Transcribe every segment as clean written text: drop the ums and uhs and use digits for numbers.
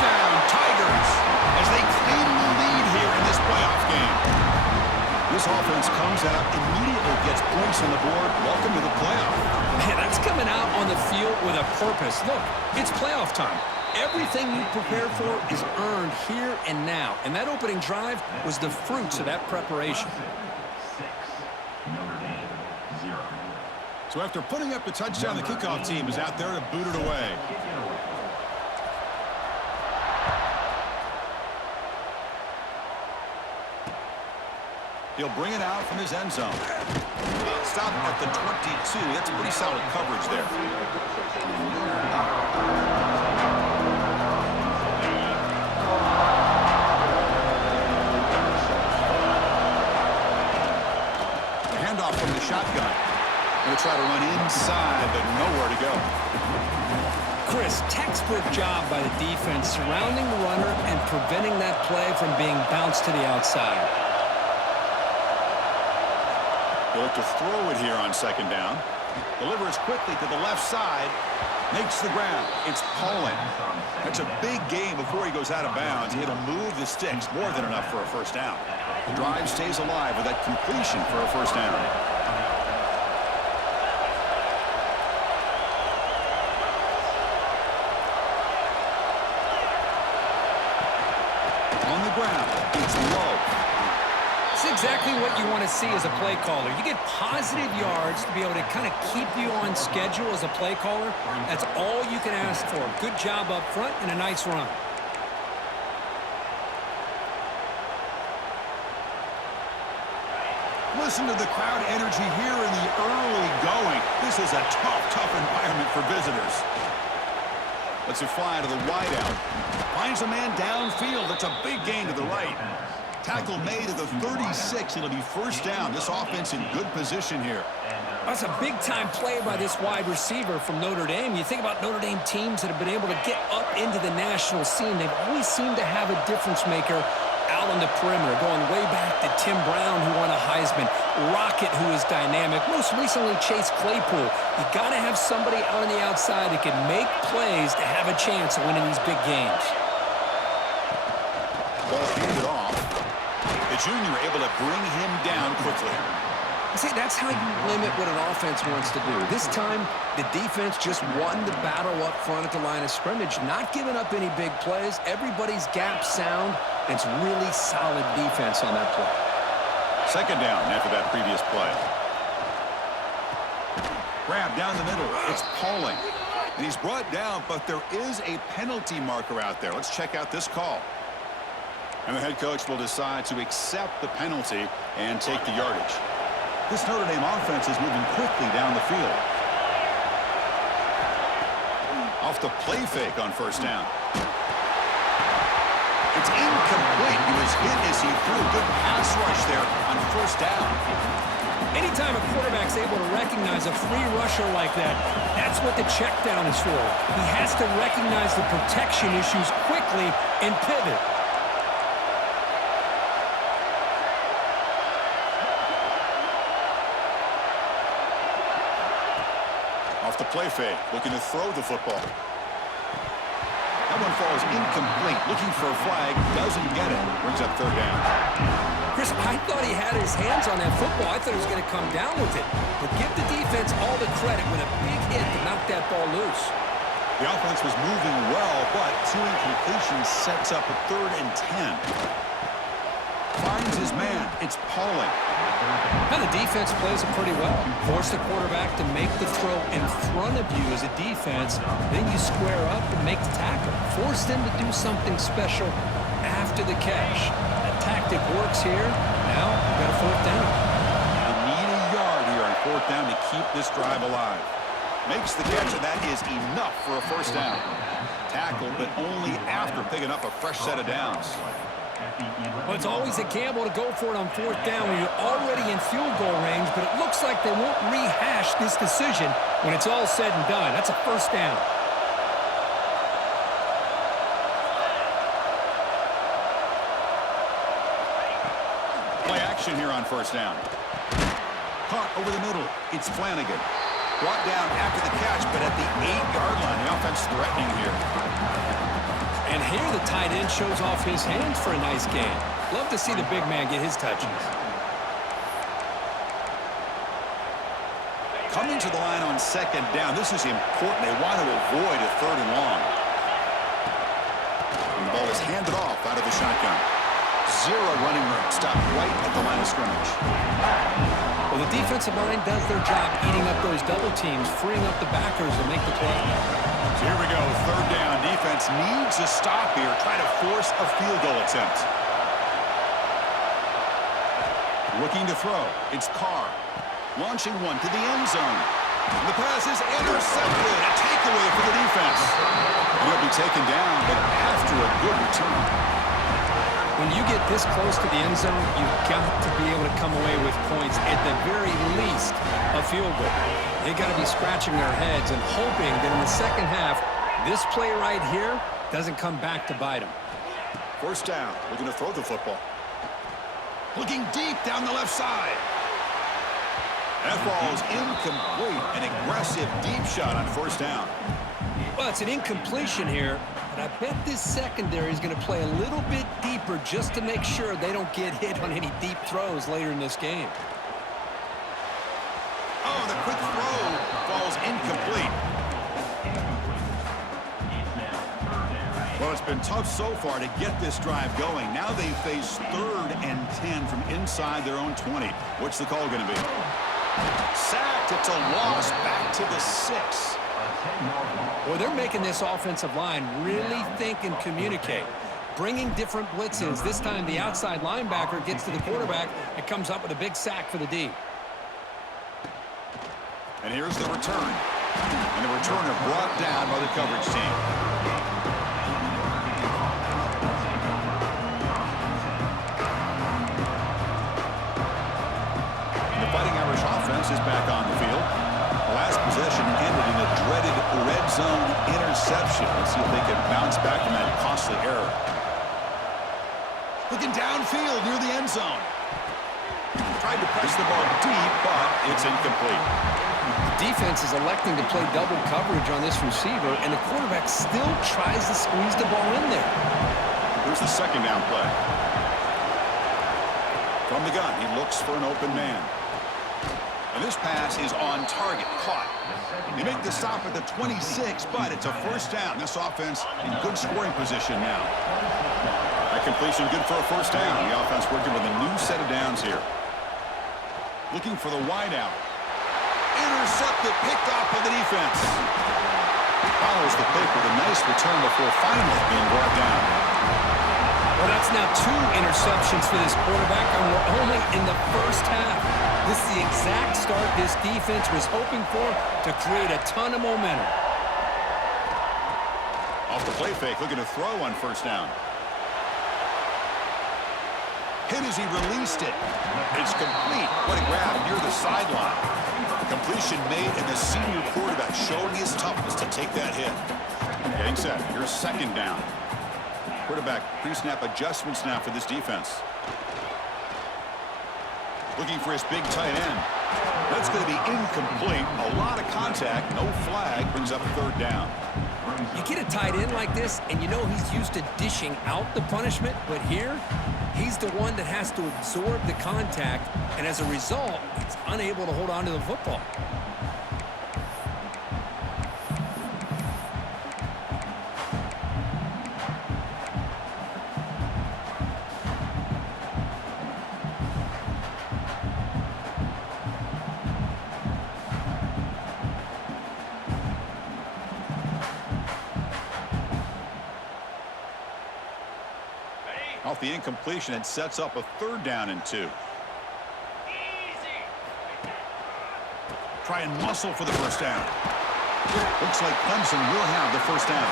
Touchdown, Tigers, as they claim the lead here in this playoff game. This offense comes out, immediately gets points on the board. Welcome to the playoff. Man, that's coming out on the field with a purpose. Look, it's playoff time. Everything you prepare for is earned here and now. And that opening drive was the fruits of that preparation. So after putting up the touchdown, the kickoff team is out there to boot it away. He'll bring it out from his end zone. Stop at the 22. That's pretty solid coverage there. The handoff from the shotgun. Going to try to run inside, but nowhere to go. Chris, textbook job by the defense surrounding the runner and preventing that play from being bounced to the outside. He'll look to throw it here on second down. Delivers quickly to the left side. Makes the grab. It's Pollin. That's a big gain before he goes out of bounds. It'll move the sticks, more than enough for a first down. The drive stays alive with that completion for a first down. On the ground, it's low. It's exactly what you want to see as a play caller. You get positive yards to be able to kind of keep you on schedule as a play caller. That's all you can ask for. Good job up front and a nice run. Listen to the crowd energy here in the early going. This is a tough environment for visitors. Lets it fly to the wideout. Finds a man downfield. That's a big gain to the right. Tackle made at the 36. It'll be first down. This offense in good position here. That's a big-time play by this wide receiver from Notre Dame. You think about Notre Dame teams that have been able to get up into the national scene. They've always seemed to have a difference maker out on the perimeter, going way back to Tim Brown, who won a Heisman, Rocket, who is dynamic, most recently Chase Claypool. You got to have somebody out on the outside that can make plays to have a chance of winning these big games. Ball handed off. The junior able to bring him down quickly. See, that's how you limit what an offense wants to do. This time, the defense just won the battle up front at the line of scrimmage, not giving up any big plays. Everybody's gap sound. It's really solid defense on that play. Second down after that previous play. Grab down the middle. It's Pollin. And he's brought down, but there is a penalty marker out there. Let's check out this call. And the head coach will decide to accept the penalty and take the yardage. This Notre Dame offense is moving quickly down the field. Off the play fake on first down. It's incomplete. He was hit as he threw a good pass rush there on first down. Anytime a quarterback's able to recognize a free rusher like that, that's what the check down is for. He has to recognize the protection issues quickly and pivot. Off the play fake, looking to throw the football. That one falls incomplete. Looking for a flag, doesn't get it. Brings up third down. Chris, I thought he had his hands on that football. I thought he was going to come down with it. But give the defense all the credit with a big hit to knock that ball loose. The offense was moving well, but two incompletions sets up a 3rd and 10. Finds his man. It's Pollin. Now the defense plays it pretty well. Force the quarterback to make the throw in front of you as a defense. Then you square up and make the tackle. Force them to do something special after the catch. That tactic works here. Now you've got a 4th down. You need a yard here on 4th down to keep this drive alive. Makes the catch, and that is enough for a first down. Tackled, but only after picking up a fresh set of downs. Well, it's always a gamble to go for it on 4th down when you're already in field goal range, but it looks like they won't rehash this decision when it's all said and done. That's a first down. Play action here on first down. Caught over the middle. It's Flanagan. Brought down after the catch, but at the 8-yard line. The offense threatening here. And here the tight end shows off his hands for a nice gain. Love to see the big man get his touches. Coming to the line on second down. This is important. They want to avoid a third and long. And the ball is handed off out of the shotgun. Zero running room. Stopped right at the line of scrimmage. Well, the defensive line does their job eating up those double teams, freeing up the backers to make the play. So here we go. Third down. Defense needs a stop here. Try to force a field goal attempt. Looking to throw. It's Carr. Launching one to the end zone. The pass is intercepted. A takeaway for the defense. He'll be taken down, but after a good return. When you get this close to the end zone, you've got to be able to come away with points, at the very least, a field goal. They got to be scratching their heads and hoping that in the second half, this play right here doesn't come back to bite them. First down. Looking to throw the football. Looking deep down the left side. That ball is incomplete. An aggressive deep shot on first down. Well, it's an incompletion here, but I bet this secondary is going to play a little bit deeper just to make sure they don't get hit on any deep throws later in this game. Oh, the quick throw falls incomplete. Well, it's been tough so far to get this drive going. Now they face 3rd and 10 from inside their own 20. What's the call going to be? Sacked. It's a loss back to the 6. Well, they're making this offensive line really think and communicate. Bringing different blitzes. This time the outside linebacker gets to the quarterback and comes up with a big sack for the D. And here's the return. And the returner brought down by the coverage team. And the Fighting Irish offense is back on the field. The last possession ended in a dreaded red zone interception. Let's see if they can bounce back from that costly error. Looking downfield near the end zone. Tried to press the ball deep, but it's incomplete. The defense is electing to play double coverage on this receiver, and the quarterback still tries to squeeze the ball in there. Here's the second down play. From the gun, he looks for an open man. And this pass is on target, caught. They make the stop at the 26, but it's a first down. This offense in good scoring position now. That completion good for a first down. The offense working with a new set of downs here. Looking for the wideout. Intercepted, picked off by the defense. Follows the pick with a nice return before finally being brought down. Well, that's now 2 interceptions for this quarterback, and we're only in the first half. This is the exact start this defense was hoping for to create a ton of momentum. Off the play fake, looking to throw on first down. Hit as he released it. It's complete. What a grab near the sideline. Completion made, and the senior quarterback showing his toughness to take that hit. Getting set. Here's second down. Quarterback pre-snap adjustments now for this defense. Looking for his big tight end. That's going to be incomplete. A lot of contact. No flag. Brings up third down. You get a tight end like this, and you know he's used to dishing out the punishment, but here, he's the one that has to absorb the contact, and as a result, he's unable to hold on to the football. Off the incompletion, it sets up a third down and 2. Try and muscle for the first down. Looks like Clemson will have the first down.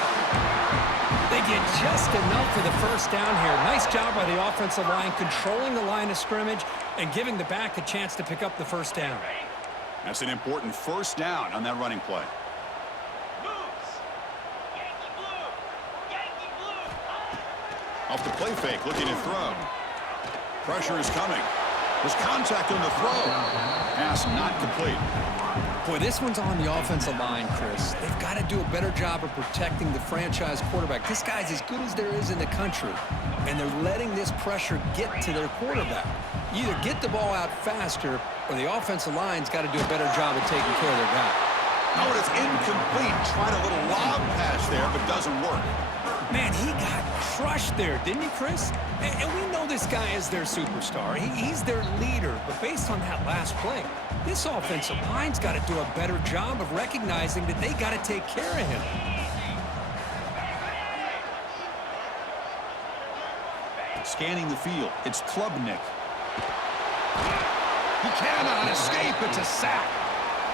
They get just enough for the first down here. Nice job by the offensive line, controlling the line of scrimmage and giving the back a chance to pick up the first down. That's an important first down on that running play. Off the play fake, looking to throw. Pressure is coming. There's contact on the throw. Pass not complete. Boy, this one's on the offensive line, Chris. They've got to do a better job of protecting the franchise quarterback. This guy's as good as there is in the country, and they're letting this pressure get to their quarterback. You either get the ball out faster, or the offensive line's got to do a better job of taking care of their guy. Oh, and it's incomplete. Tried a little lob pass there, but doesn't work. Man, he got crushed there, didn't he, Chris? And we know this guy is their superstar. He's their leader. But based on that last play, this offensive line's got to do a better job of recognizing that they got to take care of him. Scanning the field, it's Klubnik. He cannot escape. It's a sack.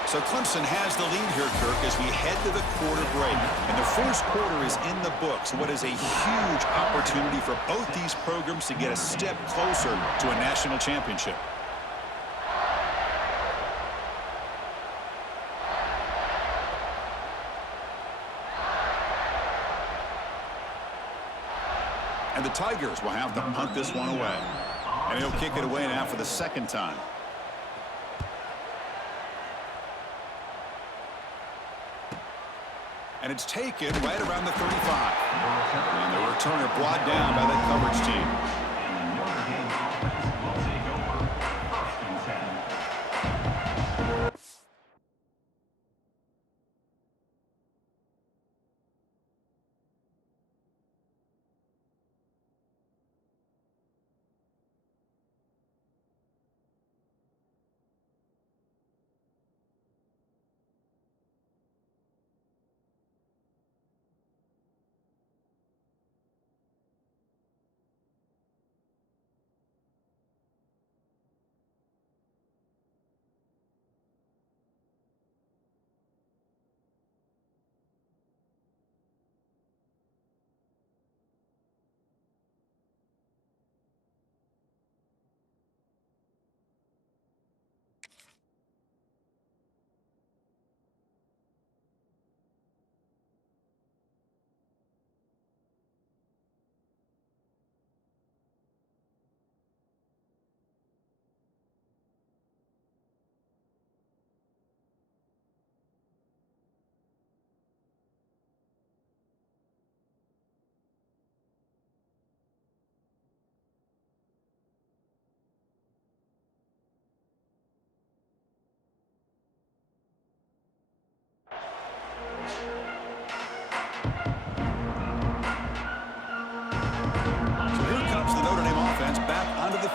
So Clemson has the lead here, Kirk, as we head to the quarter break. And the first quarter is in the books. What is a huge opportunity for both these programs to get a step closer to a national championship. And the Tigers will have to punt this one away. And he'll kick it away now for the second time. And it's taken right around the 35. And the returner brought down by that coverage team.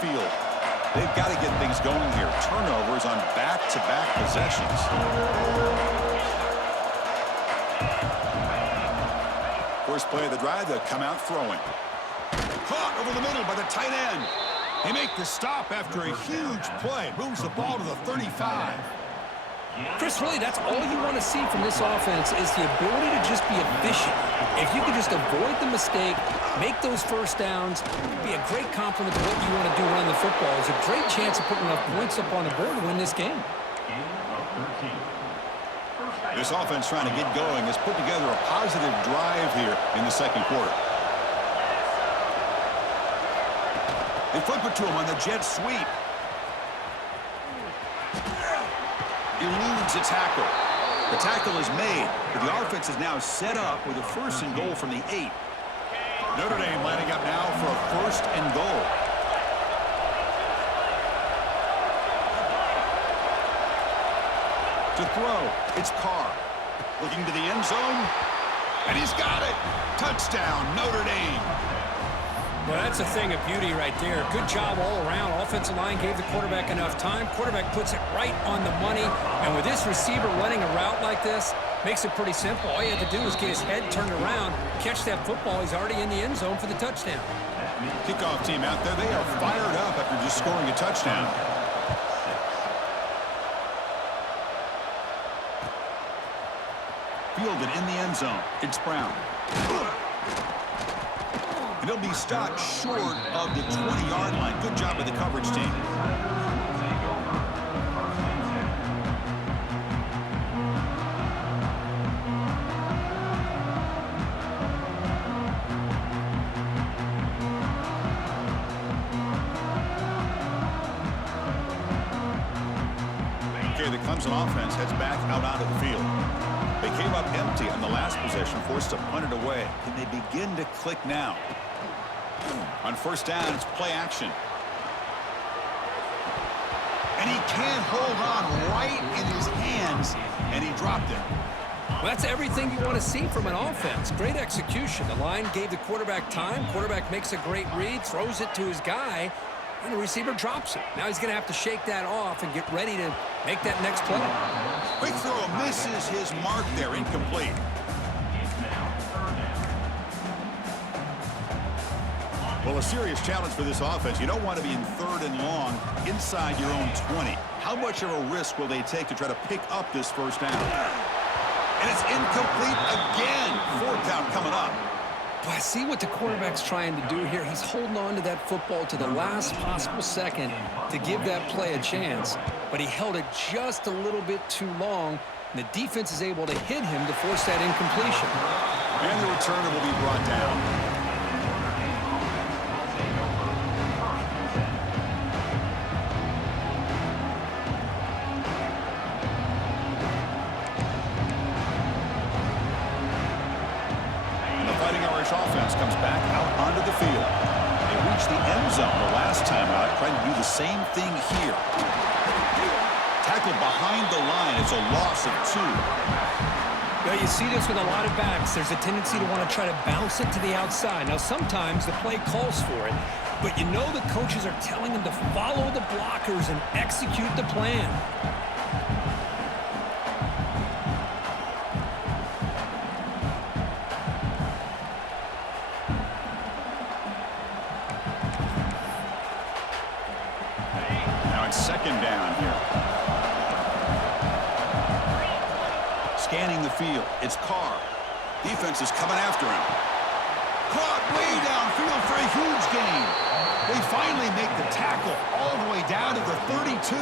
Field. They've got to get things going here. Turnovers on back-to-back possessions. First play of the drive, they'll come out throwing. Caught over the middle by the tight end. They make the stop after a huge play. Moves the ball to the 35. Chris, really, that's all you want to see from this offense is the ability to just be efficient. If you can just avoid the mistake, make those first downs, it'd be a great compliment to what you want to do running the football. It's a great chance of putting enough points up on the board to win this game. This offense trying to get going has put together a positive drive here in the second quarter. They flip it to him on the jet sweep. Eludes a tackle. The tackle is made, but the offense is now set up with a first and goal from the 8. Notre Dame lining up now for a first and goal. To throw, it's Carr. Looking to the end zone, and he's got it. Touchdown, Notre Dame. Well, that's a thing of beauty right there. Good job all around. Offensive line gave the quarterback enough time. Quarterback puts it right on the money. And with this receiver running a route like this, makes it pretty simple. All you have to do is get his head turned around, catch that football. He's already in the end zone for the touchdown. Kickoff team out there. They are fired up after just scoring a touchdown. Fielded in the end zone. It's Brown. And he'll be stopped short of the 20-yard line. Good job by the coverage team. Okay, the Clemson offense heads back out onto the field. They came up empty on the last possession, forced to punt it away. Can they begin to click now? On first down, it's play action. And he can't hold on right in his hands, and he dropped it. Well, that's everything you want to see from an offense. Great execution. The line gave the quarterback time. Quarterback makes a great read, throws it to his guy, and the receiver drops it. Now he's going to have to shake that off and get ready to make that next play. Quick throw misses his mark there, incomplete. Well, a serious challenge for this offense. You don't want to be in 3rd and long inside your own 20. How much of a risk will they take to try to pick up this first down? And it's incomplete again. 4th down coming up. But I see what the quarterback's trying to do here. He's holding on to that football to the last possible second to give that play a chance. But he held it just a little bit too long, and the defense is able to hit him to force that incompletion. And the returner will be brought down. Offense comes back out onto the field. They reached the end zone the last time out, trying to do the same thing here. Tackled behind the line. It's a loss of 2. Well, you see this with a lot of backs. There's a tendency to want to try to bounce it to the outside. Now, sometimes the play calls for it, but you know the coaches are telling them to follow the blockers and execute the plan. Second down here. Scanning the field. It's Carr. Defense is coming after him. Caught way downfield for a huge gain. They finally make the tackle all the way down to the 32.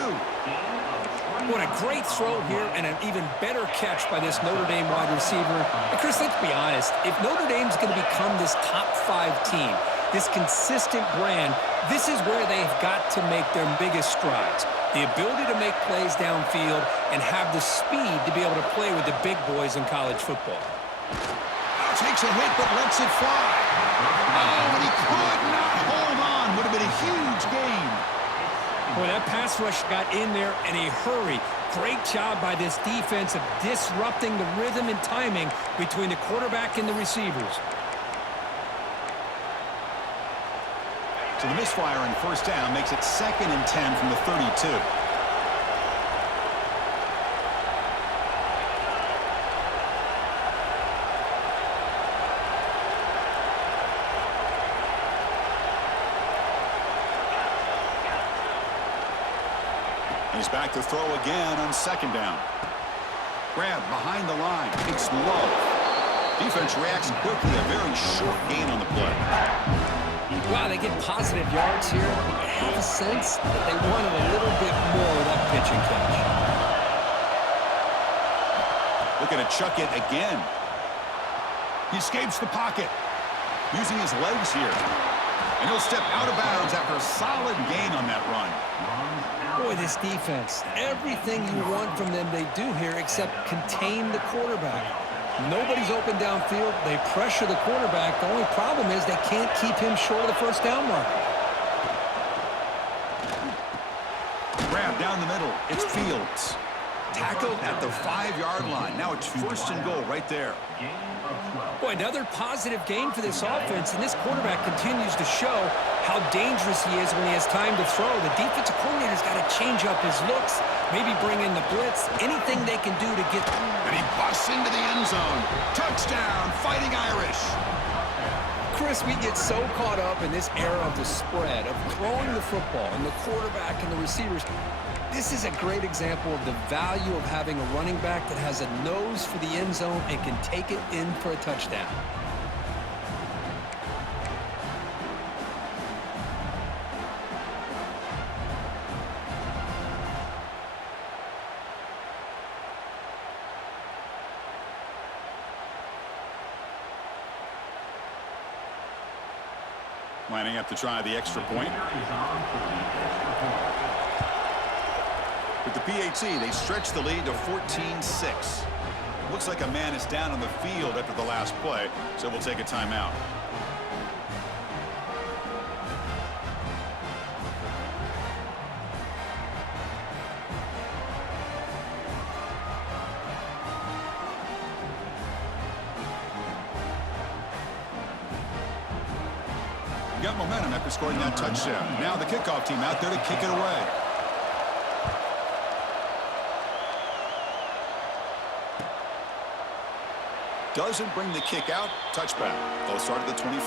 What a great throw here and an even better catch by this Notre Dame wide receiver. And Chris, let's be honest. If Notre Dame's going to become this top 5 team, this consistent brand, this is where they've got to make their biggest strides. The ability to make plays downfield and have the speed to be able to play with the big boys in college football. Takes a hit but lets it fly. Oh, and he could not hold on. Would have been a huge gain. Boy, that pass rush got in there in a hurry. Great job by this defense of disrupting the rhythm and timing between the quarterback and the receivers. So the misfire on first down makes it 2nd and 10 from the 32. He's back to throw again on 2nd down. Grab behind the line. It's low. Defense reacts quickly. A very short gain on the play. Wow, they get positive yards here. I have a sense that they wanted a little bit more of that pitch and catch. Looking to chuck it again. He escapes the pocket, using his legs here. And he'll step out of bounds after a solid gain on that run. Boy, this defense, everything you want from them they do here except contain the quarterback. Nobody's open downfield. They pressure the quarterback. The only problem is they can't keep him short of the first down mark. Grab down the middle. It's Fields. Tackled at the 5-yard line. Now it's 1st and goal right there. Boy, another positive gain for this offense, and this quarterback continues to show how dangerous he is when he has time to throw. The defensive coordinator's got to change up his looks, maybe bring in the blitz, anything they can do to get... And he busts into the end zone. Touchdown, Fighting Irish. Chris, we get so caught up in this era of the spread, of throwing the football, and the quarterback and the receivers. This is a great example of the value of having a running back that has a nose for the end zone and can take it in for a touchdown. Lining up to try the extra point. With the PAT, they stretch the lead to 14-6. Looks like a man is down on the field after the last play, so we'll take a timeout. Got momentum after scoring that touchdown. Now the kickoff team out there to kick it away. Doesn't bring the kick out. Touchback. They'll start at the 25.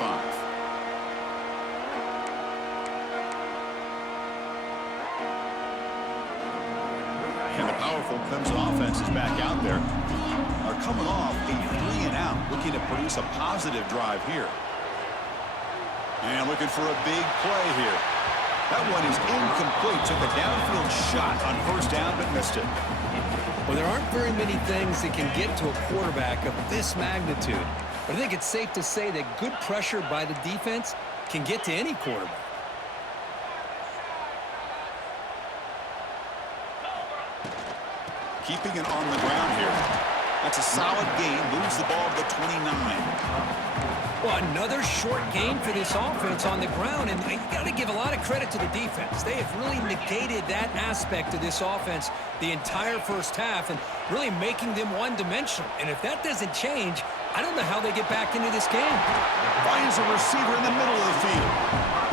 And the powerful Clemson offense is back out there. Are coming off a 3-and-out, looking to produce a positive drive here. And looking for a big play here. That one is incomplete. Took a downfield shot on first down, but missed it. Well, there aren't very many things that can get to a quarterback of this magnitude. But I think it's safe to say that good pressure by the defense can get to any quarterback. Keeping it on the ground here. That's a solid gain. Moves the ball to the 29. Well, another short gain for this offense on the ground, and you got to give a lot of credit to the defense. They have really negated that aspect of this offense the entire first half and really making them one-dimensional. And if that doesn't change, I don't know how they get back into this game. Finds a receiver in the middle of the field.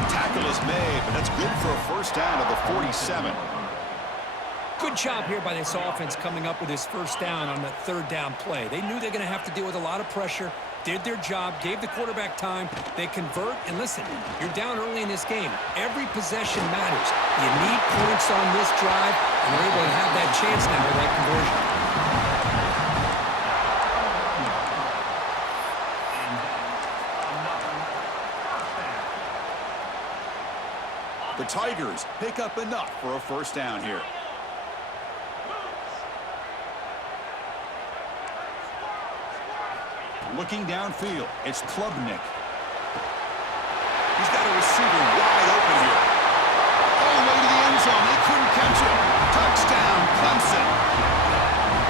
Tackle is made, but that's good for a first down at the 47. Good job here by this offense coming up with this first down on the third down play. They knew they're going to have to deal with a lot of pressure, did their job, gave the quarterback time. They convert, and listen, you're down early in this game. Every possession matters. You need points on this drive, and they're able to have that chance now with that conversion. The Tigers pick up enough for a first down here. Looking downfield, it's Klubnik. He's got a receiver wide open here. All the way to the end zone. They couldn't catch him. Touchdown, Clemson.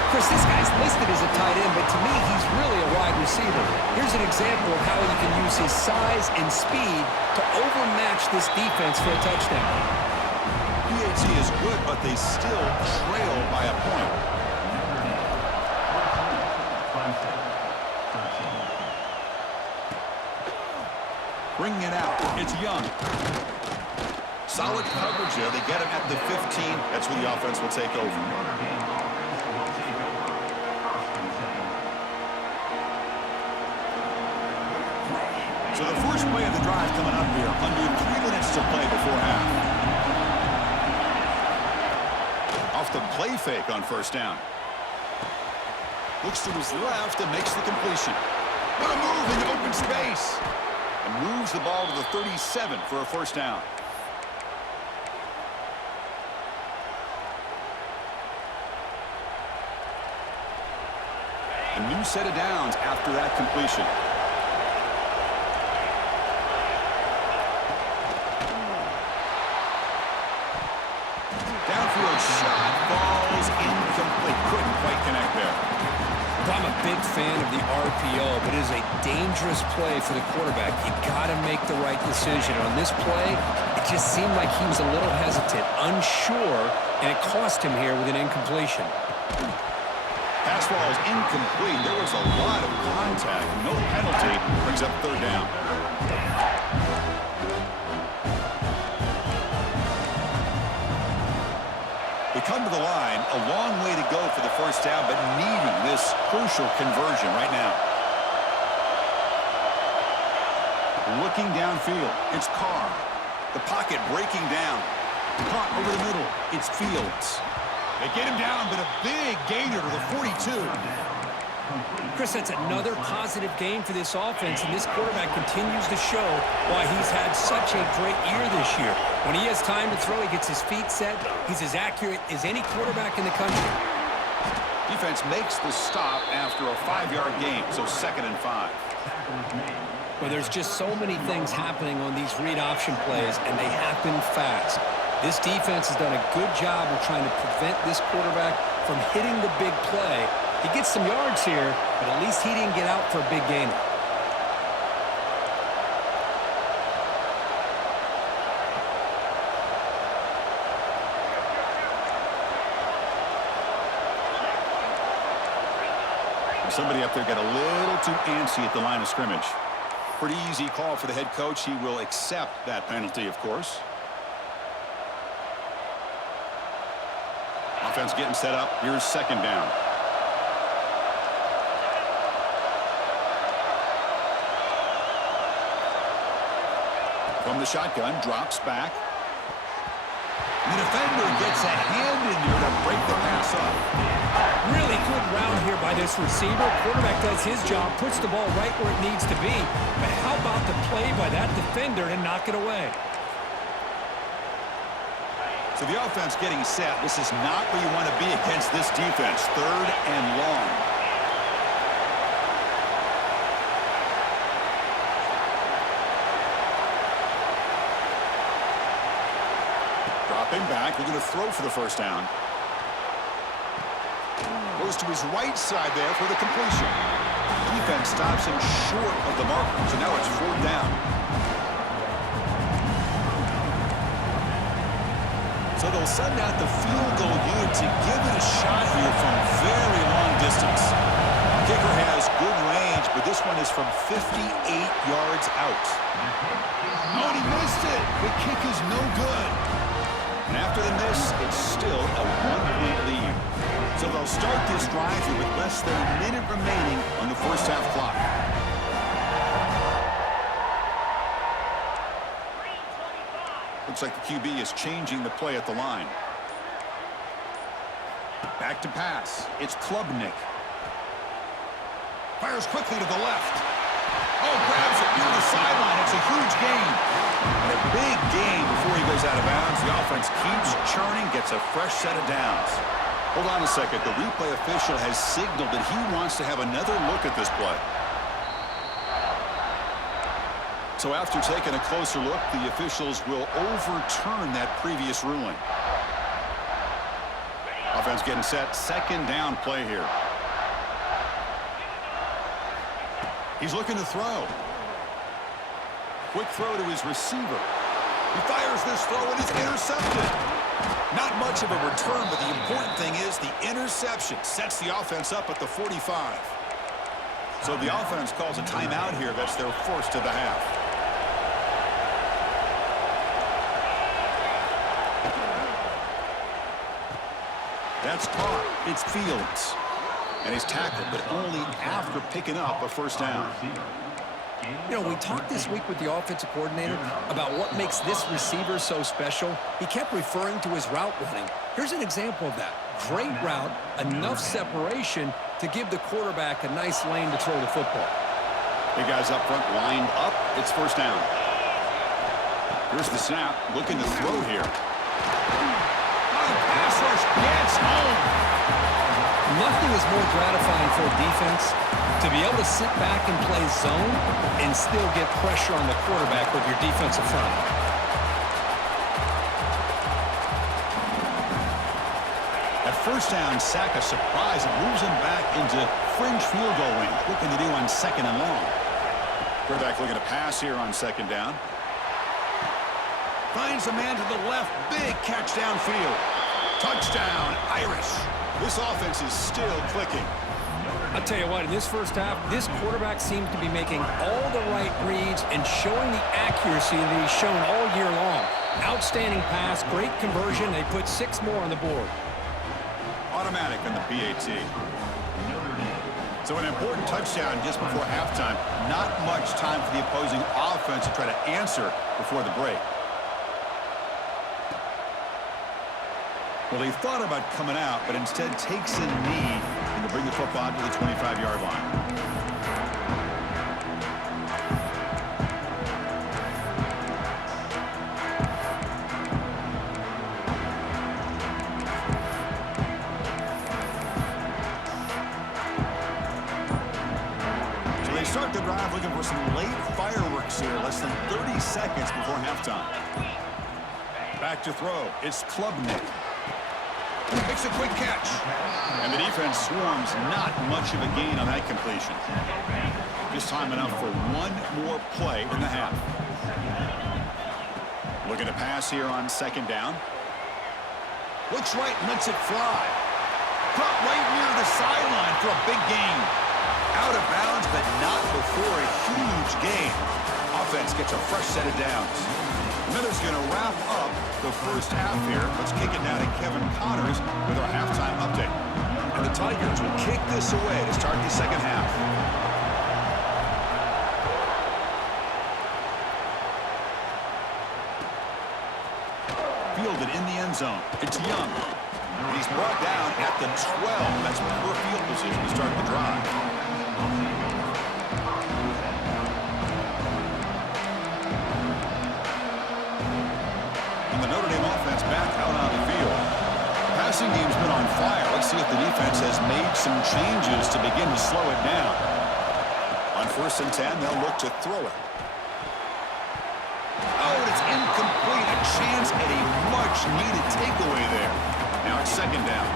Chris, this guy's listed as a tight end, but to me, he's really a wide receiver. Here's an example of how he can use his size and speed to overmatch this defense for a touchdown. PAT is good, but they still trail by a point. Bringing it out. It's Young. Solid coverage there. They get him at the 15. That's where the offense will take over. So the first play of the drive coming up here. Under 3 minutes to play before half. Off the play fake on first down. Looks to his left and makes the completion. What a move in the open space. And moves the ball to the 37 for a first down. A new set of downs after that completion. Downfield shot falls incomplete. Couldn't quite connect there. I'm a big fan of the RPO, but it is a dangerous play for the quarterback. You got to make the right decision. On this play, it just seemed like he was a little hesitant, unsure, and it cost him here with an incompletion. Pass ball is incomplete. There was a lot of contact. No penalty. Brings up third down. They come to the line, a long way to go for the first down, but needing this crucial conversion right now. Looking downfield, it's Carr. The pocket breaking down. Caught over the middle, it's Fields. They get him down, but a big gainer to the 42. Chris, that's another positive game for this offense, and this quarterback continues to show why he's had such a great year this year. When he has time to throw, he gets his feet set. He's as accurate as any quarterback in the country. Defense makes the stop after a 5-yard gain, so 2nd and 5. Well, there's just so many things happening on these read option plays, and they happen fast. This defense has done a good job of trying to prevent this quarterback from hitting the big play. He gets some yards here, but at least he didn't get out for a big gainer. Somebody up there got a little too antsy at the line of scrimmage. Pretty easy call for the head coach. He will accept that penalty, of course. Offense getting set up. Here's second down. From the shotgun, drops back. And the defender gets a hand in there to break the pass up. Really good route here by this receiver. Quarterback does his job, puts the ball right where it needs to be. But how about the play by that defender to knock it away? So the offense getting set. This is not where you want to be against this defense. Third and long. Dropping back. We're going to throw for the first down. Goes to his right side there for the completion. Defense stops him short of the marker. So now it's fourth down. So they'll send out the field goal unit to give it a shot here from very long distance. Kicker has good range, but this one is from 58 yards out. Oh, and he missed it. The kick is no good. And after the miss, it's still a one-point lead. So they'll start this drive here with less than a minute remaining on the first half clock. Looks like the QB is changing the play at the line. Back to pass. It's Klubnik. Fires quickly to the left. Oh, grabs it near the sideline. It's a huge gain. And a big gain before he goes out of bounds. The offense keeps churning, gets a fresh set of downs. Hold on a second. The replay official has signaled that he wants to have another look at this play. So after taking a closer look, the officials will overturn that previous ruling. Offense getting set. Second down play here. He's looking to throw. Quick throw to his receiver. He fires this throw and it's intercepted. Not much of a return, but the important thing is the interception sets the offense up at the 45. So the offense calls a timeout here. That's their first of the half. That's caught. It's Fields. And he's tackled, but only after picking up a first down. You know, we talked this week with the offensive coordinator about what makes this receiver so special. He kept referring to his route running. Here's an example of that. Great route, enough separation to give the quarterback a nice lane to throw the football. Big guys up front lined up. It's first down. Here's the snap. Looking to throw here. Pass rush gets home. Nothing is more gratifying for a defense to be able to sit back and play zone and still get pressure on the quarterback with your defensive front. At first down, sack a surprise. It moves him back into fringe field goal range. Looking to do on second and long. Quarterback looking to pass here on second down. Finds a man to the left. Big catch downfield. Touchdown, Irish. This offense is still clicking. I'll tell you what, in this first half, this quarterback seems to be making all the right reads and showing the accuracy that he's shown all year long. Outstanding pass, great conversion. They put 6 more on the board. Automatic on the PAT. So an important touchdown just before halftime. Not much time for the opposing offense to try to answer before the break. Well, he thought about coming out, but instead takes a knee and to bring the football to the 25-yard line. So they start the drive looking for some late fireworks here, less than 30 seconds before halftime. Back to throw. It's Klubnik. Makes a quick catch. And the defense swarms. Not much of a gain on that completion. Just time enough for one more play in the half. Looking to pass here on second down. Looks right and lets it fly. Caught right near the sideline for a big gain. Out of bounds, but not before a huge gain. Offense gets a fresh set of downs. Miller's going to wrap up the first half here. Let's kick it now to Kevin Connors with our halftime update. And the Tigers will kick this away to start the second half. Fielded in the end zone. It's Young. He's brought down at the 12. That's poor field position to start the drive. And the Notre Dame offense back out on the field. The passing game's been on fire. Let's see if the defense has made some changes to begin to slow it down. On 1st and 10, they'll look to throw it. Oh, and it's incomplete. A chance at a much-needed takeaway there. Now it's second down.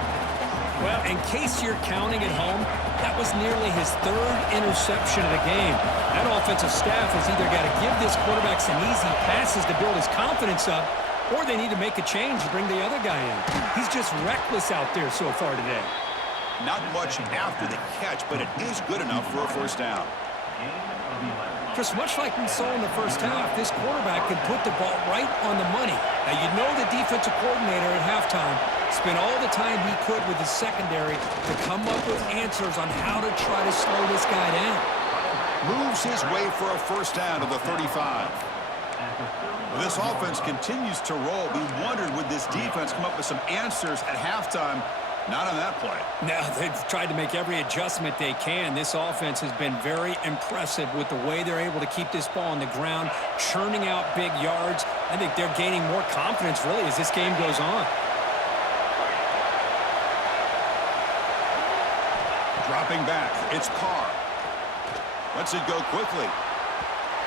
Well, in case you're counting at home, that was nearly his 3rd interception of the game. That offensive staff has either got to give this quarterback some easy passes to build his confidence up, or they need to make a change to bring the other guy in. He's just reckless out there so far today. Not much after the catch, but it is good enough for a first down. Chris, much like we saw in the first half, this quarterback can put the ball right on the money. Now, you know the defensive coordinator at halftime spent all the time he could with his secondary to come up with answers on how to try to slow this guy down. Moves his way for a first down to the 35. This offense continues to roll. We wondered, would this defense come up with some answers at halftime? Not on that play. No, they've tried to make every adjustment they can. This offense has been very impressive with the way they're able to keep this ball on the ground, churning out big yards. I think they're gaining more confidence, really, as this game goes on. Dropping back, it's Carr. Lets it go quickly.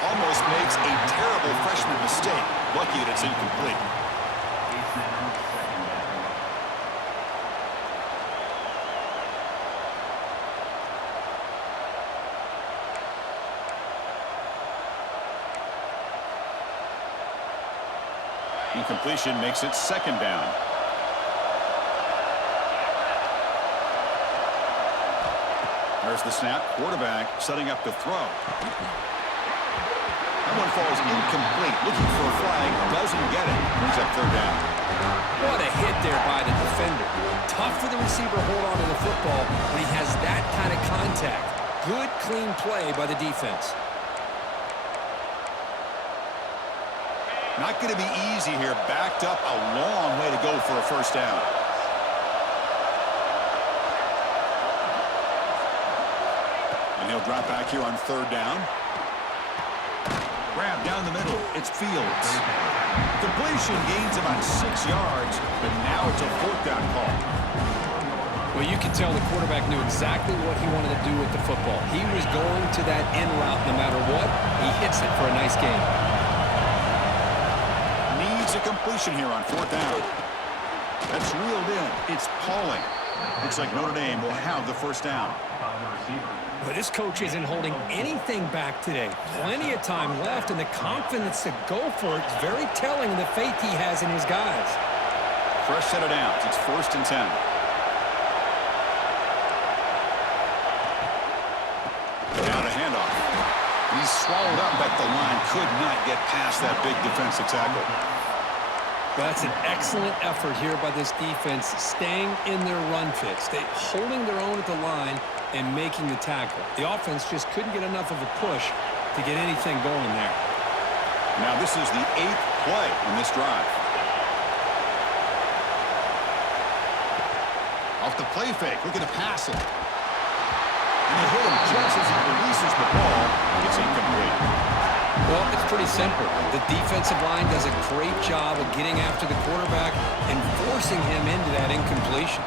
Almost makes a terrible freshman mistake. Lucky that it's incomplete. Incompletion makes it second down. There's the snap. Quarterback setting up to throw. That one falls incomplete. Looking for a flag. Doesn't get it. Brings up third down. What a hit there by the defender. Tough for the receiver to hold on to the football when he has that kind of contact. Good, clean play by the defense. Not going to be easy here. Backed up a long way to go for a first down. And he'll drop back here on third down. Grab down the middle. It's Fields. Completion gains about 6 yards, but now it's a fourth down call. Well, you can tell the quarterback knew exactly what he wanted to do with the football. He was going to that end route no matter what. He hits it for a nice gain. A completion here on fourth down. That's reeled in. It's Pauling. Looks like Notre Dame will have the first down. But this coach isn't holding anything back today. Plenty of time left, and the confidence to go for it is very telling of the faith he has in his guys. Fresh set of downs. It's 1st and 10. Now the handoff. He's swallowed up at the line. Could not get past that big defensive tackle. Well, that's an excellent effort here by this defense, staying in their run fit, holding their own at the line and making the tackle. The offense just couldn't get enough of a push to get anything going there. Now this is the 8th play in this drive. Off the play fake, looking to pass it. And they hit him just as he releases the ball. It's incomplete. Well, it's pretty simple. The defensive line does a great job of getting after the quarterback and forcing him into that incompletion.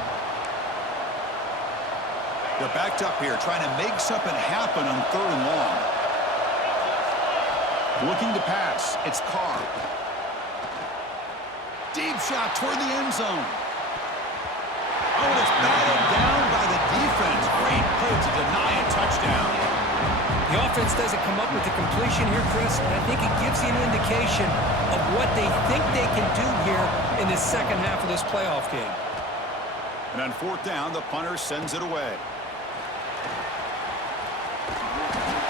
They're backed up here, trying to make something happen on third and long. Looking to pass. It's Carr. Deep shot toward the end zone. Oh, and it's batted down by the defense. Great play to deny a touchdown. The offense doesn't come up with the completion here, Chris, and I think it gives you an indication of what they think they can do here in the second half of this playoff game. And on fourth down, the punter sends it away.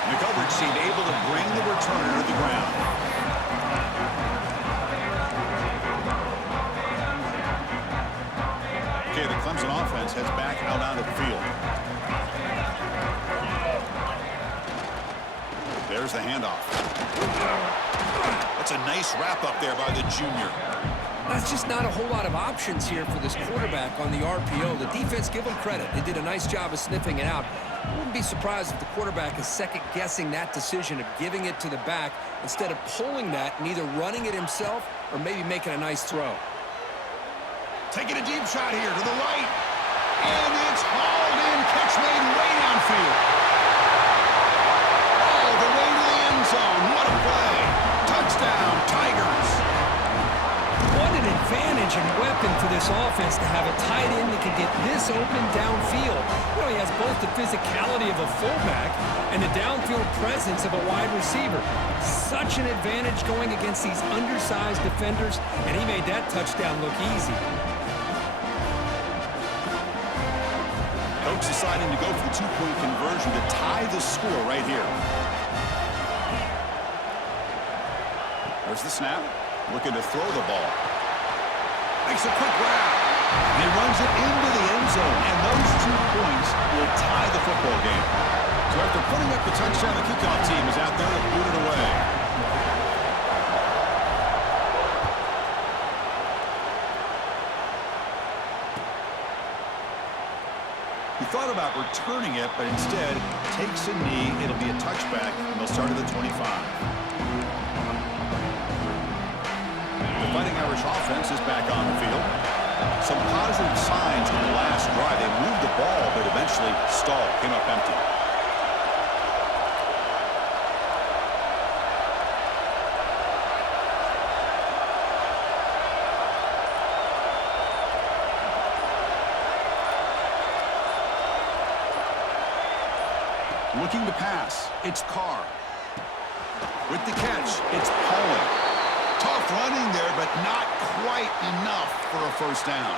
The coverage team able to bring the returner to the ground. Okay, the Clemson offense heads back out onto the field. There's the handoff. That's a nice wrap up there by the junior. That's just not a whole lot of options here for this quarterback on the RPO. The defense, give them credit. They did a nice job of sniffing it out. I wouldn't be surprised if the quarterback is second-guessing that decision of giving it to the back instead of pulling that and either running it himself or maybe making a nice throw. Taking a deep shot here to the right. And it's hauled in. Catch made way downfield. All the way to the end zone. What a play. Touchdown, Tigers. What an advantage and weapon for this offense to have a tight end that can get this open downfield. You know, he has both the physicality of a fullback and the downfield presence of a wide receiver. Such an advantage going against these undersized defenders, and he made that touchdown look easy. Coach deciding to go for the two-point conversion to tie the score right here. There's the snap. Looking to throw the ball. Makes a quick grab. And he runs it into the end zone. And those 2 points will tie the football game. So after putting up the touchdown, the kickoff team is out there to boot it away. He thought about returning it, but instead takes a knee. It'll be a touchback, and they'll start at the 25. The Fighting Irish offense is back on the field. Some positive signs in the last drive. They moved the ball, but eventually stalled, came up empty. Looking to pass, it's Carr. With the catch, it's Pollard. Tough running there, but not quite enough for a first down.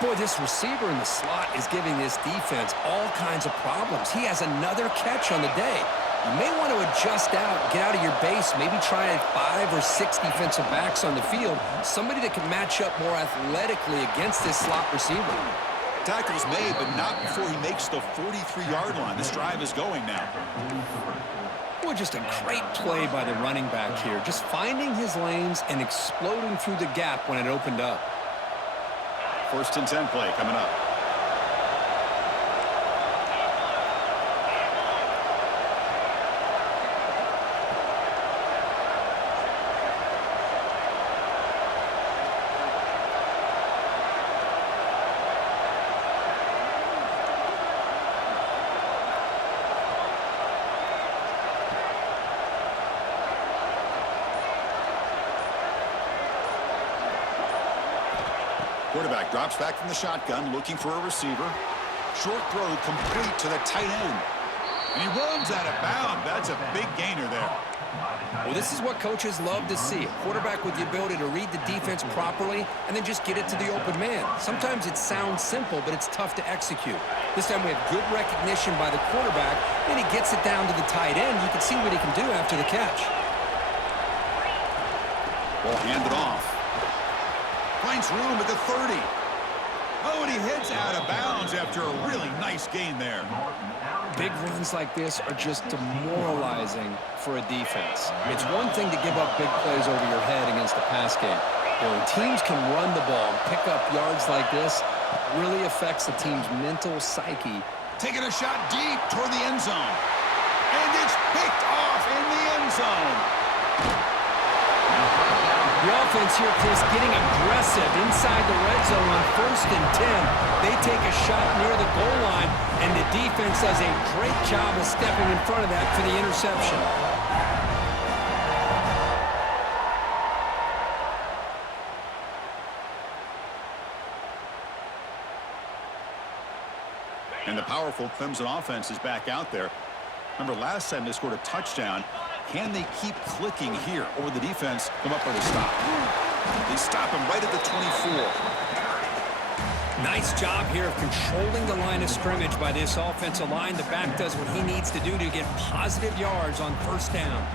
Boy, this receiver in the slot is giving this defense all kinds of problems. He has another catch on the day. You may want to adjust out, get out of your base, maybe try 5 or 6 defensive backs on the field, somebody that can match up more athletically against this slot receiver. Tackle's made, but not before he makes the 43-yard line. This drive is going now. Boy, just a great play by the running back here. Just finding his lanes and exploding through the gap when it opened up. 1st and 10 play coming up. Quarterback drops back from the shotgun, looking for a receiver. Short throw complete to the tight end. And he runs out of bounds. That's a big gainer there. Well, this is what coaches love to see. A quarterback with the ability to read the defense properly and then just get it to the open man. Sometimes it sounds simple, but it's tough to execute. This time we have good recognition by the quarterback, and he gets it down to the tight end. You can see what he can do after the catch. Ball handed off. Finds room at the 30. Oh, and he hits out of bounds after a really nice gain there. Big runs like this are just demoralizing for a defense. It's one thing to give up big plays over your head against the pass game. But when teams can run the ball and pick up yards like this, it really affects the team's mental psyche. Taking a shot deep toward the end zone. And it's picked off in the end zone. The offense here, Chris, getting aggressive inside the red zone on 1st and 10. They take a shot near the goal line, and the defense does a great job of stepping in front of that for the interception. And the powerful Clemson offense is back out there. Remember, last time they scored a touchdown. Can they keep clicking here, or will the defense come up with a stop? They stop him right at the 24. Nice job here of controlling the line of scrimmage by this offensive line. The back does what he needs to do to get positive yards on first down.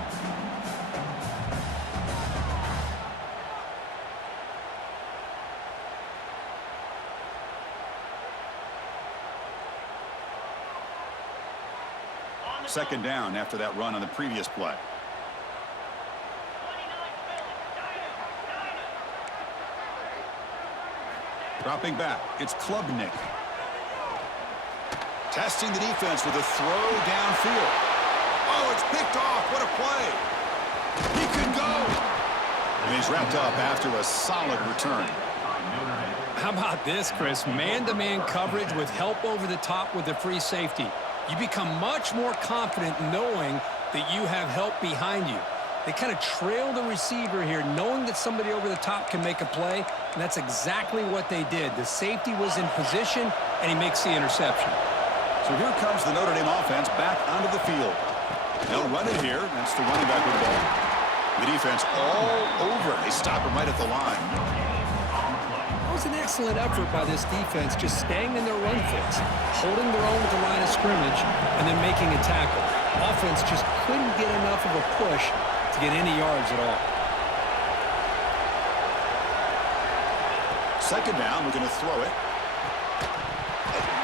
Second down after that run on the previous play. Dropping back, it's Klubnik. Testing the defense with a throw downfield. Oh, it's picked off. What a play. He could go. And he's wrapped up after a solid return. How about this, Chris? Man-to-man coverage with help over the top with the free safety. You become much more confident knowing that you have help behind you. They kind of trail the receiver here, knowing that somebody over the top can make a play, and that's exactly what they did. The safety was in position, and he makes the interception. So here comes the Notre Dame offense back onto the field. They'll run it here. That's the running back with the ball. The defense all over it. They stop him right at the line. That was an excellent effort by this defense, just staying in their run fits, holding their own with the line of scrimmage, and then making a tackle. Offense just couldn't get enough of a push to get any yards at all. Second down, we're going to throw it.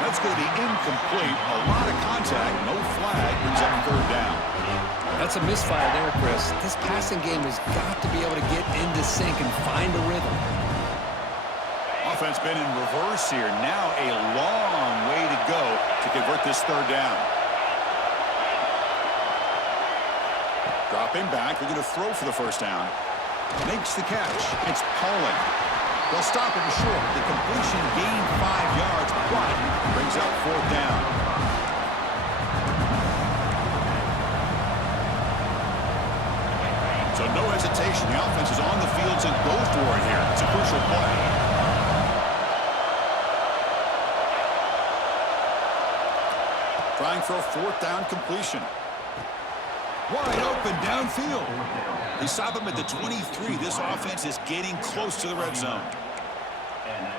That's going to be incomplete. A lot of contact, no flag, brings up third down. That's a misfire there, Chris. This passing game has got to be able to get into sync and find a rhythm. Offense been in reverse here. Now a long way to go to convert this third down. Dropping back. They're going to throw for the first down. Makes the catch. It's Pauling. They'll stop him short. The completion gained 5 yards, but brings up fourth down. So no hesitation. The offense is on the field and goes for it here. It's a crucial play. Trying for a fourth down completion. Wide open downfield. They stop him at the 23. This offense is getting close to the red zone.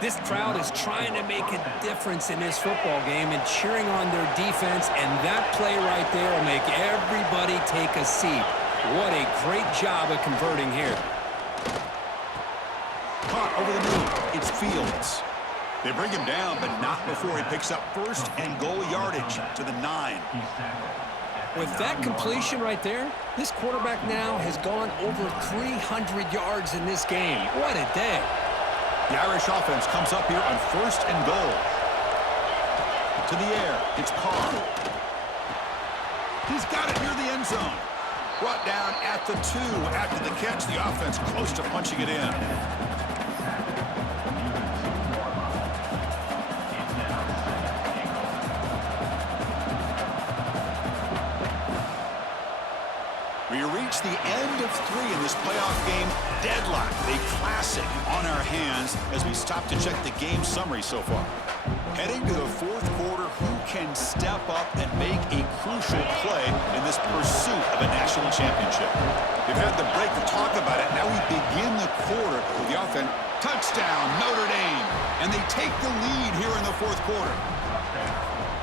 This crowd is trying to make a difference in this football game and cheering on their defense, and that play right there will make everybody take a seat. What a great job of converting here. Caught over the middle. It's Fields. They bring him down, but not before he picks up first and goal yardage to the 9. With that completion right there, this quarterback now has gone over 300 yards in this game. What a day. The Irish offense comes up here on first and goal. To the air, it's Carr. He's got it near the end zone. Brought down at the 2 after the catch. The offense close to punching it in. We reach the end of 3 in this playoff game. Deadlock, a classic on our hands as we stop to check the game summary so far. Heading to the fourth quarter, who can step up and make a crucial play in this pursuit of a national championship? We've had the break to talk about it. Now we begin the quarter with the offense. Touchdown, Notre Dame. And they take the lead here in the fourth quarter.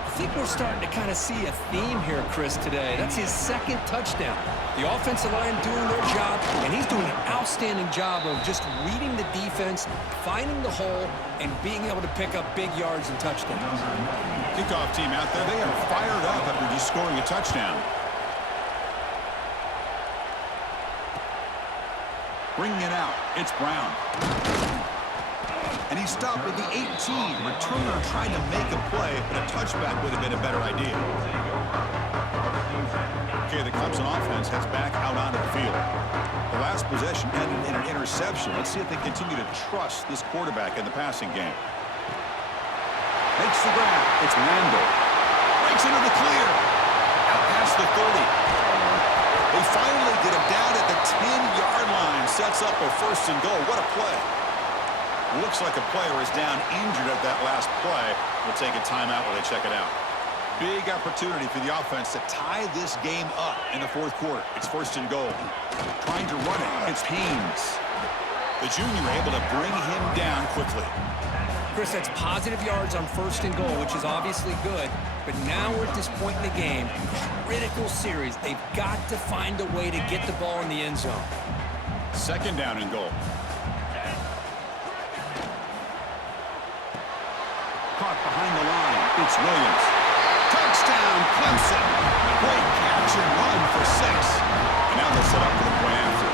I think we're starting to kind of see a theme here, Chris, today. That's his second touchdown. The offensive line doing their job, and he's doing an outstanding job of just reading the defense, finding the hole, and being able to pick up big yards and touchdowns. Kickoff team out there, they are fired up after just scoring a touchdown. Bringing it out, it's Brown. And he stopped at the 18. Returner trying to make a play, but a touchback would have been a better idea. Okay, the Clemson offense heads back out onto the field. The last possession ended in an interception. Let's see if they continue to trust this quarterback in the passing game. Makes the grab. It's Randall. Breaks into the clear. Out past the 30. They finally get him down at the 10-yard line. Sets up a first and goal. What a play. Looks like a player is down injured at that last play. We'll take a timeout while they check it out. Big opportunity for the offense to tie this game up in the fourth quarter. It's first and goal. Trying to run it. It's Haynes. The junior able to bring him down quickly. Chris, that's positive yards on first and goal, which is obviously good. But now we're at this point in the game. Critical series. They've got to find a way to get the ball in the end zone. Second down and goal. Caught behind the line. It's Williams. Touchdown, Clemson. A great catch and run for 6. And now they'll set up for the point after.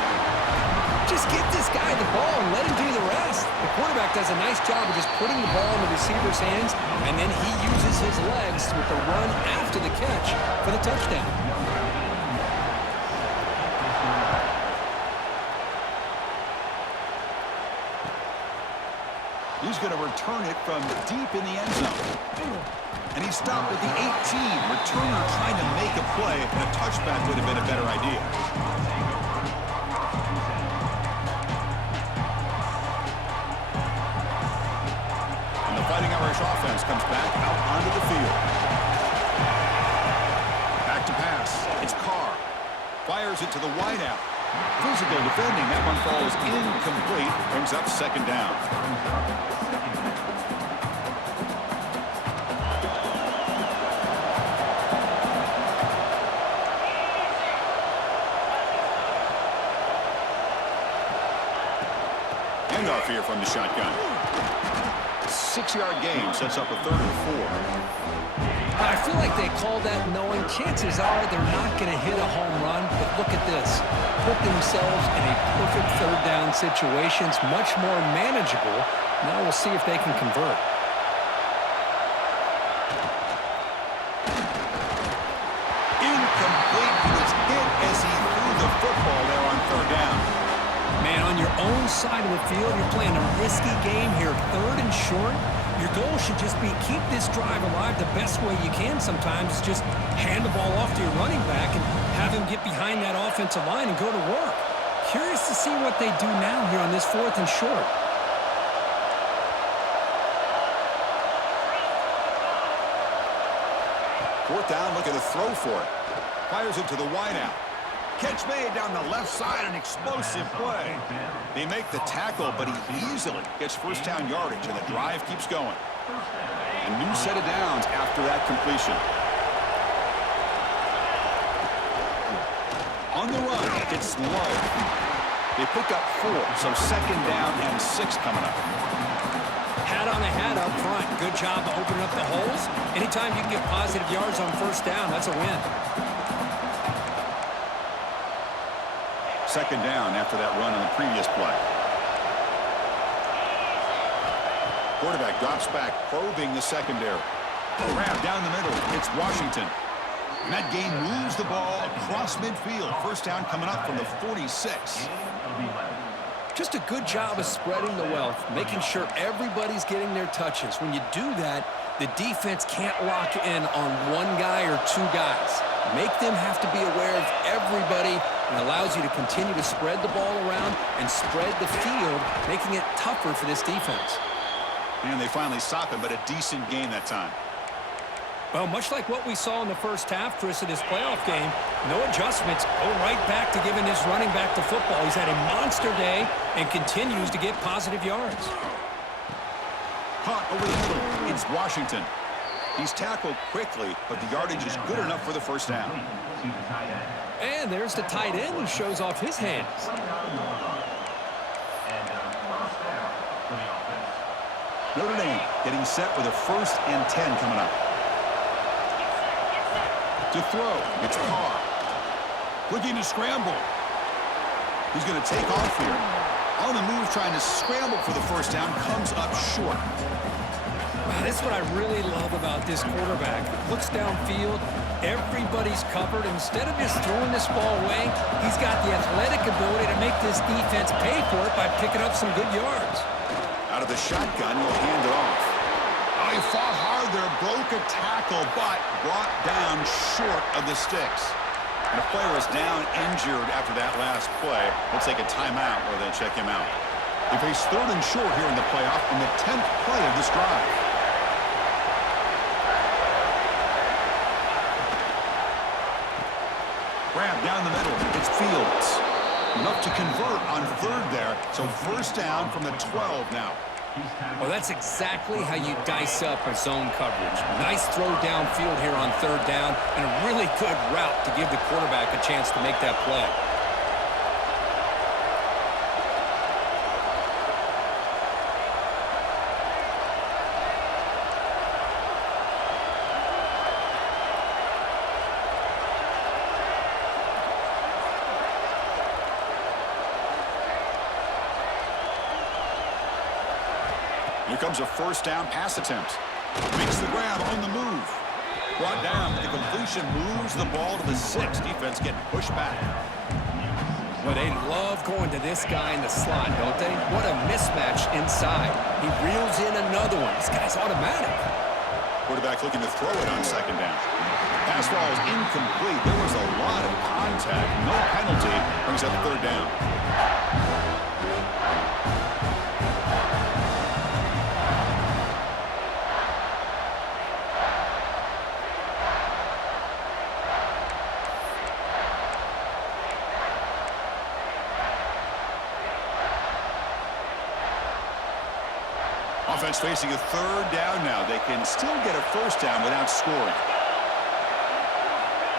Just get this guy the ball and let him do the rest. The quarterback does a nice job of just putting the ball in the receiver's hands, and then he uses his legs with the run after the catch for the touchdown. He's going to return it from deep in the end zone. And he stopped at the 18. Returner trying to make a play, and a touchback would have been a better idea. And the Fighting Irish offense comes back out onto the field. Back to pass. It's Carr. Fires it to the wideout. Physical defending. That one falls incomplete. Brings up second down. Handoff here from the shotgun. 6-yard gain sets up a 3rd and 4. I feel like they called that knowing chances are they're not going to hit a home run, but look at this. Put themselves in a perfect 3rd down situation. It's much more manageable. Now we'll see if they can convert. Incomplete. He was hit as he threw the football there on 3rd down. Man, on your own side of the field, you're playing a risky game here. 3rd and short. Your goal should just be keep this drive alive the best way you can sometimes. Is just hand the ball off to your running back and have him get behind that offensive line and go to work. Curious to see what they do now here on this 4th and short. Fourth down, looking to throw for it. Fires it to the wideout. Catch made down the left side, an explosive play. They make the tackle, but he easily gets first down yardage, and the drive keeps going. A new set of downs after that completion. On the run, it's Lowe. They pick up 4, so second down and 6 coming up. Hat on a hat up front. Good job of opening up the holes. Anytime you can get positive yards on first down, that's a win. Second down after that run on the previous play. Quarterback drops back, probing the secondary. Grab down the middle. It's Washington. And that game moves the ball across midfield. First down coming up from the 46. Just a good job of spreading the wealth, making sure everybody's getting their touches. When you do that, the defense can't lock in on one guy or 2 guys. Make them have to be aware of everybody, and allows you to continue to spread the ball around and spread the field, making it tougher for this defense. And they finally stop him, but a decent game that time. Well, much like what we saw in the first half, Chris, of this playoff game, no adjustments. Go right back to giving his running back the football. He's had a monster day and continues to get positive yards. Caught over the middle. It's Washington. He's tackled quickly, but the yardage is good enough for the first down. And there's the tight end who shows off his hands. Notre Dame getting set with a 1st and 10 coming up. To throw, it's Carr. Looking to scramble. He's going to take off here. On the move, trying to scramble for the first down, comes up short. Wow, that's what I really love about this quarterback. Looks downfield, everybody's covered. Instead of just throwing this ball away, he's got the athletic ability to make this defense pay for it by picking up some good yards. Out of the shotgun, he'll hand it off. Oh, he fought hard there, broke a tackle, but brought down short of the sticks. And a player is down injured after that last play. We'll take a timeout or they'll check him out. They face third and short here in the playoff on the 10th play of this drive. Grab down the middle. It's Fields. Enough to convert on third there. So first down from the 12 now. Well, that's exactly how you dice up a zone coverage. Nice throw downfield here on third down, and a really good route to give the quarterback a chance to make that play. Here comes a first down pass attempt. Makes the grab on the move. Brought down, but the completion moves the ball to the 6. Defense getting pushed back. Well, they love going to this guy in the slot, don't they? What a mismatch inside. He reels in another one. This guy's automatic. Quarterback looking to throw it on second down. Pass ball is incomplete. There was a lot of contact. No penalty. Brings up third down. Offense facing a third down now. They can still get a first down without scoring.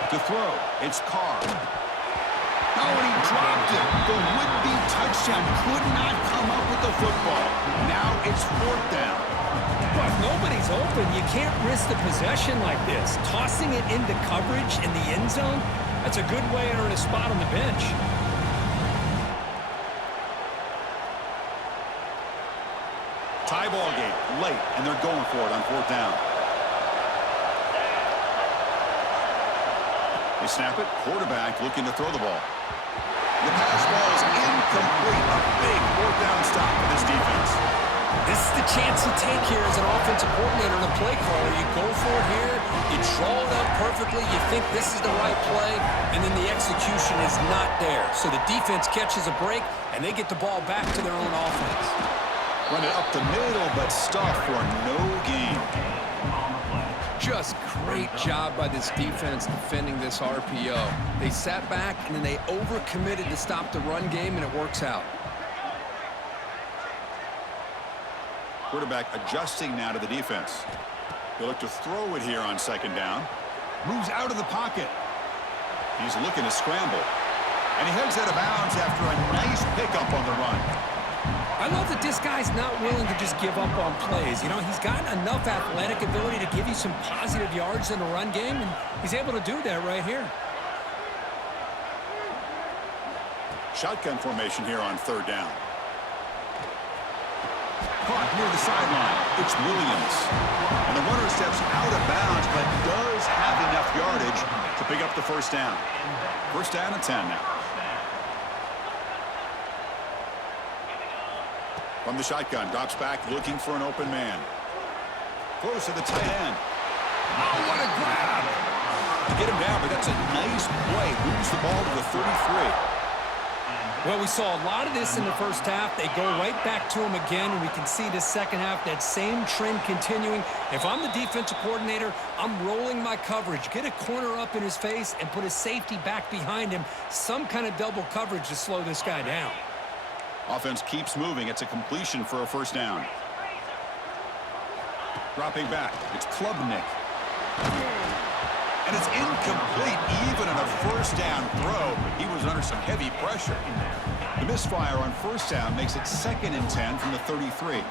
To throw, it's Carr. Oh, and he dropped it. The would-be touchdown could not come up with the football. Now it's fourth down. Well, if nobody's open, you can't risk the possession like this. Tossing it into coverage in the end zone, that's a good way to earn a spot on the bench. Tie ball game late, and they're going for it on fourth down. They snap it. Quarterback looking to throw the ball. The pass ball is incomplete. A big fourth down stop for this defense. This is the chance you take here as an offensive coordinator and a play caller. You go for it here, you draw it up perfectly, you think this is the right play, and then the execution is not there. So the defense catches a break, and they get the ball back to their own offense. Run it up the middle, but stop for no gain. Just great job by this defense defending this RPO. They sat back, and then they overcommitted to stop the run game, and it works out. Quarterback adjusting now to the defense. He'll look to throw it here on second down. Moves out of the pocket. He's looking to scramble. And he heads out of bounds after a nice pickup on the run. I love that this guy's not willing to just give up on plays. You know, he's got enough athletic ability to give you some positive yards in the run game, and he's able to do that right here. Shotgun formation here on third down. Caught near the sideline. It's Williams. And the runner steps out of bounds, but does have enough yardage to pick up the first down. First down and 10 now. From the shotgun, drops back, looking for an open man. Close to the tight end. Oh, what a grab! To get him down, but that's a nice play. Moves the ball to the 33. Well, we saw a lot of this in the first half. They go right back to him again, and we can see the second half, that same trend continuing. If I'm the defensive coordinator, I'm rolling my coverage. Get a corner up in his face and put a safety back behind him. Some kind of double coverage to slow this guy down. Offense keeps moving. It's a completion for a first down. Dropping back. It's Klubnik. And it's incomplete even on a first down throw. He was under some heavy pressure. The misfire on first down makes it 2nd and 10 from the 33.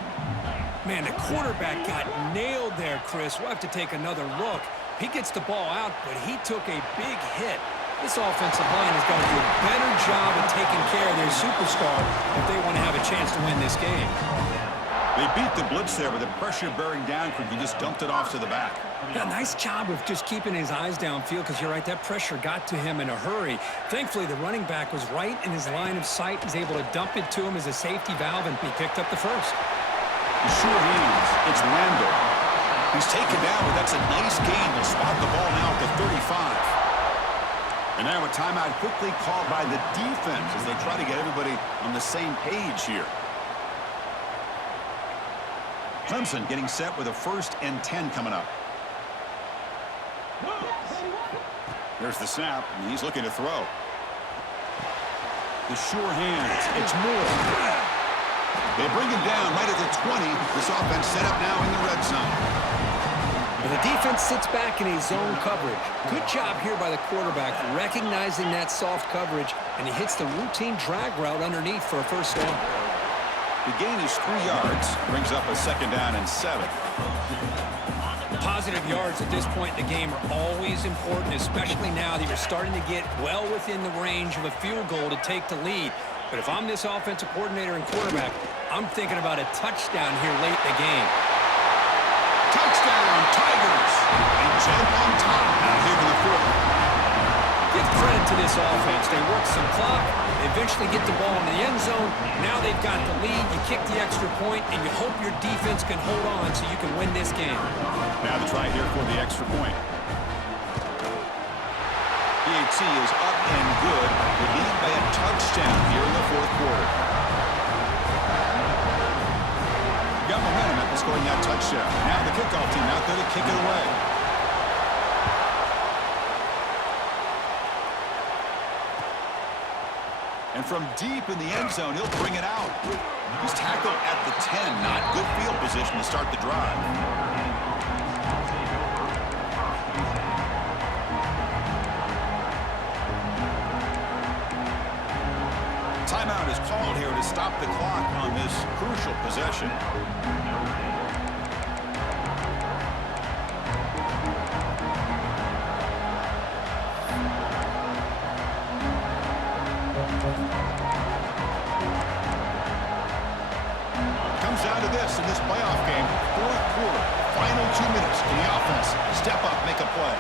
Man, the quarterback got nailed there, Chris. We'll have to take another look. He gets the ball out, but he took a big hit. This offensive line has got to do a better job of taking care of their superstar if they want to have a chance to win this game. They beat the blitz there with the pressure bearing down. He just dumped it off to the back. Yeah, nice job of just keeping his eyes downfield, because you're right, that pressure got to him in a hurry. Thankfully, the running back was right in his line of sight. He's able to dump it to him as a safety valve, and he picked up the first. Sure he is. It's Randall. He's taken down, but that's a nice gain. They'll spot the ball now at the 35. And now a timeout quickly called by the defense as they try to get everybody on the same page here. Clemson getting set with a 1st and 10 coming up. There's the snap, and he's looking to throw. The sure hands. It's Moore. They bring him down right at the 20. This offense set up now in the red zone. And the defense sits back in a zone coverage. Good job here by the quarterback recognizing that soft coverage, and he hits the routine drag route underneath for a 1st down. The gain is 3 yards. Brings up a 2nd down and 7. Positive yards at this point in the game are always important, especially now that you're starting to get well within the range of a field goal to take the lead. But if I'm this offensive coordinator and quarterback, I'm thinking about a touchdown here late in the game. Touchdown, Tigers! And jump on top now here in the 4th. Give credit to this offense. They work some clock. They eventually get the ball in the end zone. Now they've got the lead. You kick the extra point, and you hope your defense can hold on so you can win this game. Now the try here for the extra point. PHC is up and good. We're leading by a touchdown here in the 4th quarter. Got momentum after scoring that touchdown. Now the kickoff team out there to kick it away. And from deep in the end zone, he'll bring it out. He's tackled at the 10. Not good field position to start the drive. Timeout is called here to stop the clock on this crucial possession. Comes down to this in this playoff game. 4th quarter, final 2 minutes. Can the offense step up, make a play?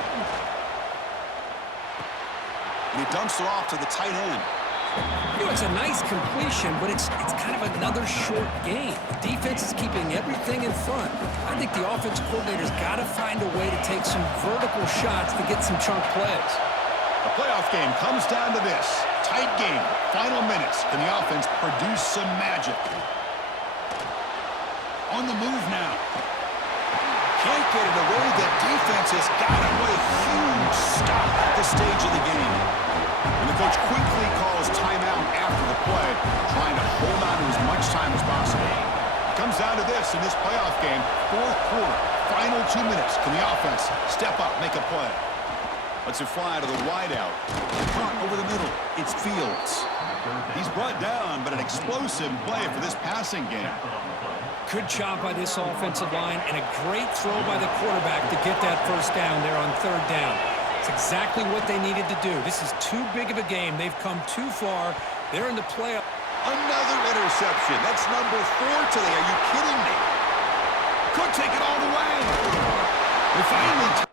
And he dumps it off to the tight end. You know, it's a nice completion, but it's kind of another short game. The defense is keeping everything in front. I think the offensive coordinator's got to find a way to take some vertical shots to get some chunk plays. The playoff game comes down to this. Tight game, final minutes. Can the offense produce some magic? On the move now. Can't get it away. The defense has got him. What a huge stop at this stage of the game. And the coach quickly calls timeout after the play, trying to hold on to as much time as possible. It comes down to this in this playoff game. 4th quarter, final 2 minutes. Can the offense step up, make a play? Let's it fly to the wideout. Caught over the middle. It's Fields. He's brought down, but an explosive play for this passing game. Good job by this offensive line and a great throw by the quarterback to get that 1st down there on 3rd down. It's exactly what they needed to do. This is too big of a game. They've come too far. They're in the playoff. Another interception. That's number 4 today. Are you kidding me? Could take it all the way. They finally